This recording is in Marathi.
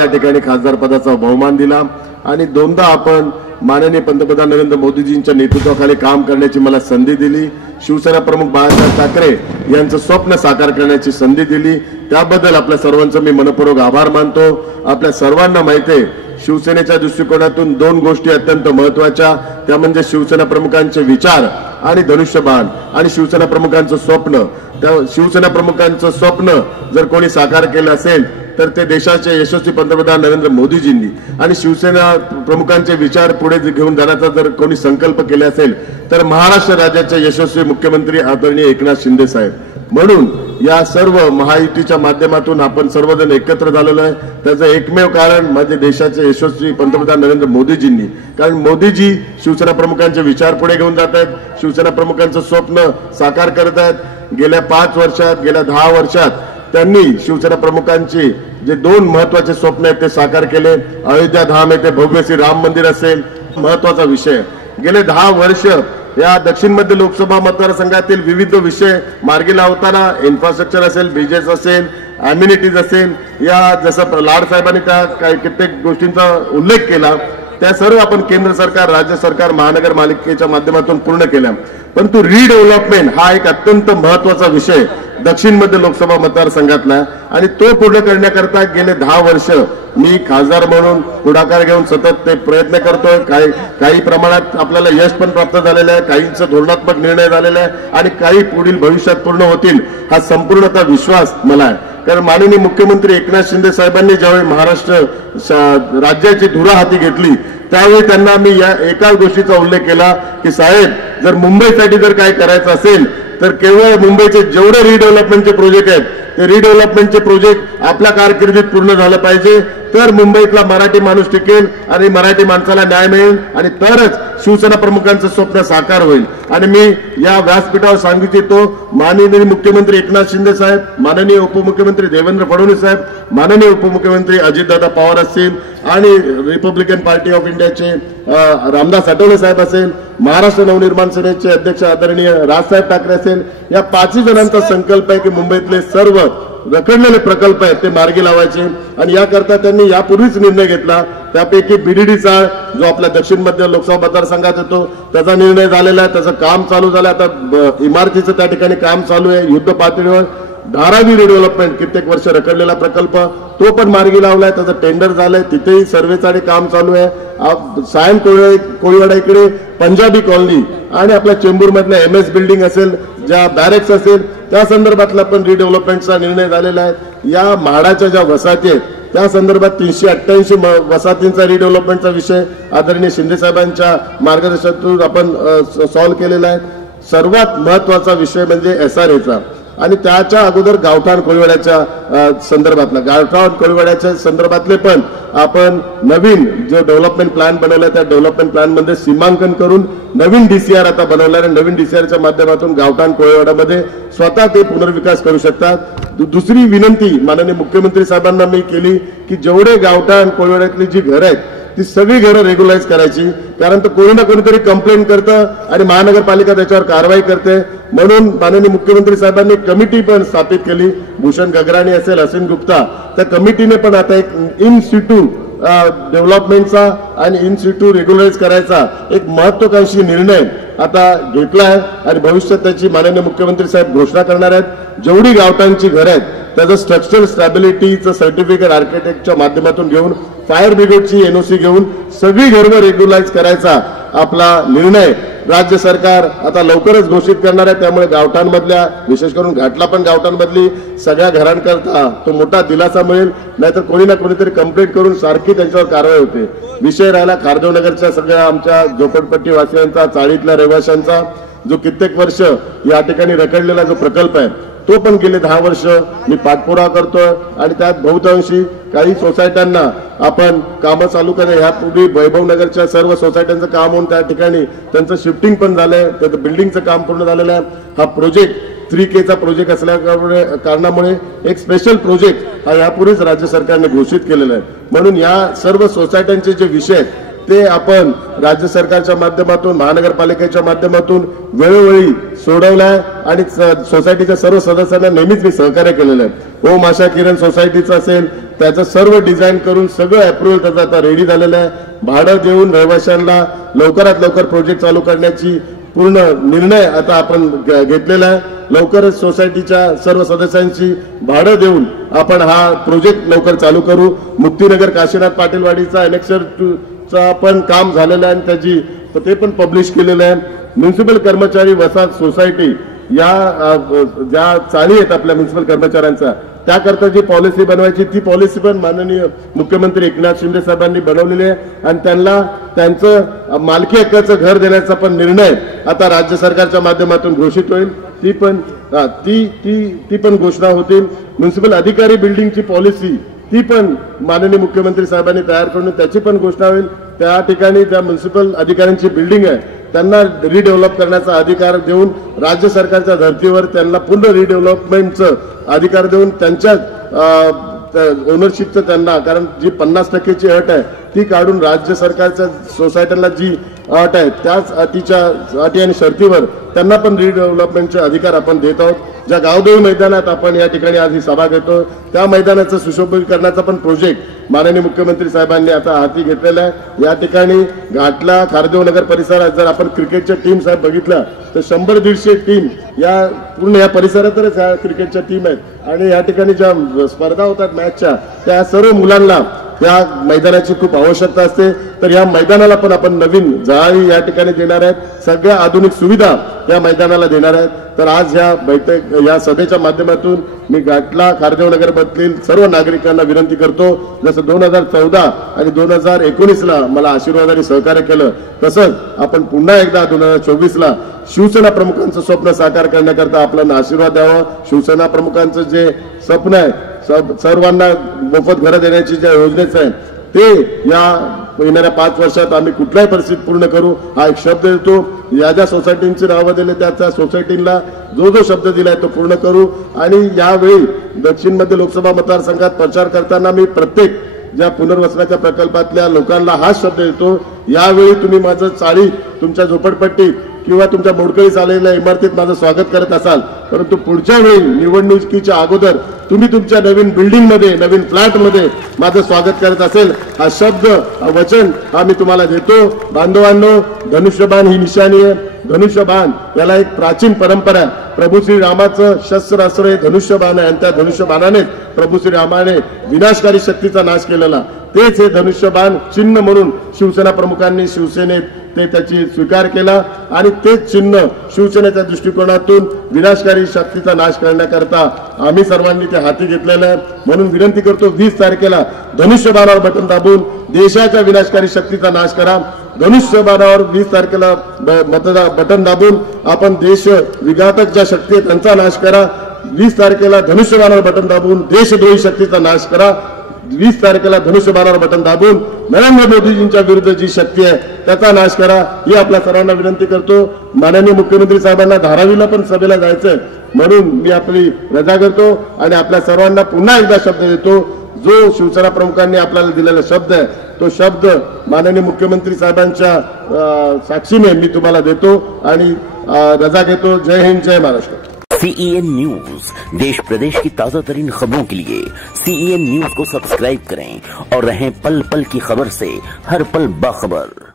त्या ठिकाणी खासदार पदाचा बहुमान दिला आणि दोनदा आपण माननीय पंतप्रधान नरेंद्र मोदीजींच्या नेतृत्वाखाली काम करण्याची मला संधी दिली। शिवसेना प्रमुख बाळासाहेब ठाकरे यांचं स्वप्न साकार करण्याची संधी दिली, त्याबद्दल आपल्या सर्वांचं मी मनपूर्वक आभार मानतो। आपल्या सर्वांना माहिती आहे शिवसेनेच्या दृष्टिकोनातून दोन गोष्टी अत्यंत महत्त्वाच्या, त्या म्हणजे शिवसेना प्रमुखांचे विचार आणि धनुष्यबाण आणि शिवसेना प्रमुखांचं स्वप्न। त्या शिवसेना प्रमुखांचं स्वप्न जर कोणी साकार केलं असेल तर ते देशाचे यशस्वी पंतप्रधान नरेंद्र मोदीजींनी आणि शिवसेना प्रमुखांचे विचार पुढे घेऊन जाण्याचा जर कोणी संकल्प केला असेल तर महाराष्ट्र राज्याचे यशस्वी मुख्यमंत्री आदरणीय एकनाथ शिंदे साहेब। म्हणून या सर्व महायुतीच्या माध्यमातून आपण सर्वजण एकत्र झालेलो आहे, त्याचं एकमेव कारण म्हणजे देशाचे यशस्वी पंतप्रधान नरेंद्र मोदीजींनी। कारण मोदीजी शिवसेना प्रमुखांचे विचार पुढे घेऊन जात आहेत, शिवसेना प्रमुखांचं स्वप्न साकार करत आहेत। गेल्या 5 वर्षात, गेल्या 10 वर्षात त्यांनी शिवसेना प्रमुखांची जे दोन महत्त्वाचे स्वप्न आहेत ते साकार केले। अयोध्या धाम येथे भव्य श्री राम मंदिर असेल, महत्त्वाचा विषय। गेले 10 वर्ष या दक्षिण मध्य लोकसभा मतदारसंघातील विविध विषय मार्गी लावताना इन्फ्रास्ट्रक्चर असेल, ब्रिजेस असेल, अम्युनिटीज असेल, या जसं लाड साहेबांनी त्या काही कित्येक गोष्टींचा उल्लेख केला त्या सर्व आपण केंद्र सरकार, राज्य सरकार, महानगरपालिकेच्या माध्यमातून पूर्ण केल्या। परंतु रिडेव्हलपमेंट हा एक अत्यंत महत्त्वाचा विषय दक्षिण मध्य लोकसभा मतदारसंघातला आणि तो पूर्ण करण्याकरता गेले 10 वर्ष मी खासदार म्हणून पुढाकार घेऊन सतत ते प्रयत्न करतोय। काही प्रमाणात आपल्याला यश पण प्राप्त झालेलं आहे, काहींचा धोरणात्मक निर्णय झालेला आहे आणि काही पुढील भविष्यात पूर्ण होतील हा संपूर्णतः विश्वास मला आहे। कारण माननीय मुख्यमंत्री एकनाथ शिंदे साहेबांनी ज्यावेळी महाराष्ट्र राज्याची धुरा हाती घेतली त्यावेळी त्यांना मी या एकाच गोष्टीचा उल्लेख केला की साहेब जर मुंबईसाठी जर काय करायचं असेल तर केवळ मुंबईचे जेवढे रिडेव्हलपमेंटचे प्रोजेक्ट आहेत ते रिडेव्हलपमेंटचे प्रोजेक्ट आपल्या कारकिर्दीत पूर्ण झालं पाहिजे, तर मुंबईतला मराठी माणूस टिकेल आणि मराठी माणसाला न्याय मिळेल आणि तरच शिवसेना प्रमुखांचं स्वप्न साकार होईल। आणि मी या व्यासपीठावर सांगू इच्छितो माननीय मुख्यमंत्री एकनाथ शिंदे साहेब, माननीय उपमुख्यमंत्री देवेंद्र फडणवीस साहेब, माननीय उपमुख्यमंत्री अजितदादा पवार असतील आणि रिपब्लिकन पार्टी ऑफ इंडियाचे रामदास आठवले साहेब असेल, महाराष्ट्र नवनिर्माण सेनेचे अध्यक्ष आदरणीय राजसाहेब ठाकरे असेल, या 5 जणांचा संकल्प आहे की मुंबईतले सर्व रखडलेले प्रकल्प आहेत ते मार्गी लावायचे आणि याकरता त्यांनी यापूर्वीच निर्णय घेतला। त्यापैकी बीडीडी चाळ जो आपल्या दक्षिण मध्य लोकसभा मतदारसंघात येतो त्याचा निर्णय झालेला आहे, त्याचं काम चालू झालं। आता इमारतीचं त्या ठिकाणी काम चालू आहे युद्ध पातळीवर। धारावी रिडेव्हलपमेंट कित्येक वर्ष रखडलेला प्रकल्प तो पण मार्गी लावलाय, त्याचं टेंडर झालंय, तिथेही सर्वेसाठी काम चालू आहे। सायन कोळीवाडा इकडे पंजाबी कॉलनी आणि आपल्या चेंबूर मधल्या MS बिल्डिंग असेल, ज्या बॅरेक्स असेल त्या संदर्भातला पण रिडेव्हलपमेंटचा निर्णय झालेला आहे। या म्हाडाच्या ज्या वसाहती आहेत त्या संदर्भात 388 वसाहतींचा रिडेव्हलपमेंटचा विषय आदरणीय शिंदे साहेबांच्या मार्गदर्शनातून आपण सॉल्व्ह केलेला आहे। सर्वात महत्त्वाचा विषय म्हणजे SRAचा आणि त्याच्या अगोदर गावठाण कोळीवाड्याच्या संदर्भातला गावठाण कोळीवाड्याच्या संदर्भातले पण आपण नवीन जो डेव्हलपमेंट प्लॅन बनवला त्या डेव्हलपमेंट प्लॅन मध्ये सीमांकन करून नवीन DCR आता बनवला आहे। नवीन DCRच्या माध्यमातून गावठाण कोळीवाड्यामध्ये स्वतः ते पुनर्विकास करू शकतात। दुसरी विनंती माननीय मुख्यमंत्री साहेबांना मी केली की जेवढे गावठाण कोळीवाड्यातली जी घरं आहेत ती सगळी घरं रेग्युलाइज करायची, कारण तर कोणी ना कोणीतरी कंप्लेंट करतं आणि महानगरपालिका त्याच्यावर कारवाई करते। म्हणून माननीय मुख्यमंत्री साहेबांनी कमिटी पण स्थापित केली, भूषण गगराणी असेल, असीम गुप्ता, त्या कमिटीने पण आता एक इन सिटू डेव्हलपमेंटचा आणि इन सिटू रेग्युलराइज करायचा एक महत्त्वाकांक्षी निर्णय आता घेतला आहे आणि भविष्यात त्याची माननीय मुख्यमंत्री साहेब घोषणा करणार आहेत। जेवढी गावठाणची घरं आहेत त्याचं स्ट्रक्चरल स्टॅबिलिटीचं सर्टिफिकेट आर्किटेक्टच्या माध्यमातून घेऊन फायर ब्रिगेडची NOC घेऊन सगळी घरं रेग्युलाइज करायचा आपला निर्णय राज्य सरकार आता लवकरच घोषित करणार आहे। त्यामुळे गावठाणमधल्या विशेष करून घाटला पण गावठाणमधली सगळ्या घरांकरता तो मोठा दिलासा मिळेल, नाहीतर कोणी ना कोणीतरी कंप्लेंट करून सारखी त्यांच्यावर कारवाई होते। विषय राहिला खारदेवनगरच्या सगळ्या आमच्या झोपडपट्टी वासियांचा, चाळीतल्या रहिवाशांचा जो कित्येक वर्ष या ठिकाणी रखडलेला जो प्रकल्प आहे तो पण गेले 10 वर्ष मी पाठपुरावा करतोय आणि त्यात बहुतांशी काही सोसायट्यांना आपण कामं चालू करणे, ह्यापूर्वी वैभवनगरच्या सर्व सोसायट्यांचं काम होऊन त्या ठिकाणी त्यांचं शिफ्टिंग पण झालंय, त्याचं बिल्डिंगचं काम पूर्ण झालेलं आहे। हा प्रोजेक्ट 3Kचा प्रोजेक्ट असल्या कारणामुळे एक स्पेशल प्रोजेक्ट हा यापूर्वीच राज्य सरकारने घोषित केलेला आहे। म्हणून या सर्व सोसायट्यांचे जे विषय ते आपण राज्य सरकारच्या माध्यमातून, महानगरपालिकेच्या माध्यमातून वेळोवेळी सोडवलाय आणि सोसायटीच्या सर्व सदस्यांना नेहमीच मी सहकार्य केलेलं आहे। ओम आशा किरण सोसायटीचं असेल, त्याचं सर्व डिझाईन करून सगळं अप्रुव्हल त्याचं आता रेडी झालेलं आहे. भाडं देऊन रहिवाशांना लवकरात लवकर प्रोजेक्ट चालू करण्याची पूर्ण निर्णय आता आपण घेतलेला आहे. लवकरच सोसायटीच्या सर्व सदस्यांची भाडं देऊन आपण हा प्रोजेक्ट लवकर चालू करू. मुक्तीनगर काशीनाथ पाटीलवाडीचा एनेक्सर चा पण काम झालेलं आहे आणि त्याची ते पण पब्लिश केलेलं आहे. म्युन्सिपल कर्मचारी वसाहत सोसायटी या ज्या चाळी आहेत आपल्या म्युन्सिपल कर्मचाऱ्यांचा, त्याकरता जी पॉलिसी बनवायची ती पॉलिसी पण माननीय मुख्यमंत्री एकनाथ शिंदे साहेबांनी बनवलेली आहे आणि त्यांना त्यांचं मालकी हक्काचं घर देण्याचा पण निर्णय आता राज्य सरकारच्या माध्यमातून घोषित होईल. ती पण घोषणा होतील. म्युन्सिपल अधिकारी बिल्डिंगची पॉलिसी ती पण माननीय मुख्यमंत्री साहेबांनी तयार करून त्याची पण घोषणा होईल. त्या ठिकाणी ज्या म्युन्सिपल अधिकाऱ्यांची बिल्डिंग आहे त्यांना रिडेव्हलप करण्याचा अधिकार देऊन राज्य सरकारच्या धर्तीवर त्यांना पूर्ण रिडेव्हलपमेंटचं अधिकार देऊन त्यांच्या ओनरशिपचं त्यांना, कारण जी 50% अट आहे ती काढून राज्य सरकारच्या सोसायट्यांना जी अट आहे त्याच अटी आणि शर्तीवर त्यांना पण रिडेव्हलपमेंटचे अधिकार आपण देत आहोत. ज्या गावदेवी मैदानात आपण या ठिकाणी आज ही सभा घेतो त्या मैदानाचं सुशोभीकरणाचा पण प्रोजेक्ट माननीय मुख्यमंत्री साहेबांनी आता हाती घेतलेला आहे. या ठिकाणी घाटला खारदेव नगर परिसरात जर आपण क्रिकेटच्या टीम साहेब बघितल्या तर 100-150 टीम या पूर्ण या परिसरातच ह्या क्रिकेटच्या टीम आहेत आणि या ठिकाणी ज्या स्पर्धा होतात मॅचच्या त्या सर्व मुलांना या मैदानाची खूप आवश्यकता असते. तर या मैदानाला पण आपण नवीन जाळी या ठिकाणी देणार आहेत, सगळ्या आधुनिक सुविधा या मैदानाला देणार आहेत. तर आज या सभेच्या माध्यमातून मी घाटला खारदेव नगर मधील सर्व नागरिकांना विनंती करतो, जसं 2014 आणि 2019ला मला आशीर्वादाने सहकार्य केलं तसंच आपण पुन्हा एकदा 2024ला शिवसेना प्रमुखांचं स्वप्न साकार करण्याकरता आपल्याला आशीर्वाद द्यावा. शिवसेना प्रमुखांचं जे स्वप्न आहे सर्वांना मोफत घरं देण्याची ज्या योजनेचं आहे ते या येणाऱ्या 5 वर्षात आम्ही कुठल्याही परिस्थितीत पूर्ण करू हा एक शब्द देतो. या ज्या सोसायटींची नावं दिले त्या सोसायटींना जो शब्द दिलाय तो पूर्ण करू. आणि यावेळी दक्षिण मध्य लोकसभा मतदारसंघात प्रचार करताना मी प्रत्येक ज्या पुनर्वसनाच्या प्रकल्पातल्या लोकांना हाच शब्द देतो, यावेळी तुम्ही माझं चाळी तुमच्या झोपडपट्टीत किंवा तुमच्या मोडकळीस आलेल्या इमारतीत माझं स्वागत करत असाल, परंतु पुढच्या वेळी निवडणुकीच्या अगोदर तुम्ही तुमच्या नवीन बिल्डिंगमध्ये नवीन फ्लॅटमध्ये माझं स्वागत करत असेल हा शब्द वचन हा मी तुम्हाला देतो. बांधवांनो, धनुष्यबाण ही निशाणी आहे. धनुष्यबाण याला एक प्राचीन परंपरा आहे. प्रभू श्री रामाचं शस्त्र अस्त्र हे धनुष्यबाण आहे आणि त्या धनुष्यबाणाने प्रभू श्री रामाने विनाशकारी शक्तीचा नाश केलेला. तेच हे धनुष्यबाण चिन्ह म्हणून शिवसेना प्रमुखांनी शिवसेनेत त्याची स्वीकार केला आणि तेच चिन्ह शिवसेनेच्या दृष्टिकोनातून विनाशकारी शक्तीचा नाश करण्याकरता आम्ही सर्वांनी ते हाती घेतलेलं आहे. म्हणून विनंती करतो 20 तारखेला धनुष्यबाणावर बटन दाबून देशाच्या विनाशकारी शक्तीचा नाश करा. धनुष्यबाणावर 20 तारखेला बटन दाबून आपण देश विघातक ज्या शक्ती आहेत त्यांचा नाश करा. 20 तारखेला धनुष्यबाणावर बटन दाबून देशद्रोही शक्तीचा नाश करा. 20 तारखेला धनुष्यबाणावर बटन दाबून नरेंद्र मोदीजींच्या विरुद्ध जी शक्ती आहे त्याचा नाश करा ही आपल्या सर्वांना विनंती करतो. माननीय मुख्यमंत्री साहेबांना धारावीला पण सभेला जायचंय म्हणून मी आपली रजा करतो आणि आपल्या सर्वांना पुन्हा एकदा शब्द देतो. जो शिवसेना प्रमुखांनी आपल्याला दिलेला शब्द आहे तो शब्द माननीय मुख्यमंत्री साहेबांच्या साक्षीने मी तुम्हाला देतो आणि रजा घेतो. जय हिंद, जय महाराष्ट्र. CEN न्यूज, देश प्रदेश की ताजा तरीन खबरों के लिए CEN न्यूज को सब्सक्राइब करें और रहें पल पल की खबर से हर पल बाखबर।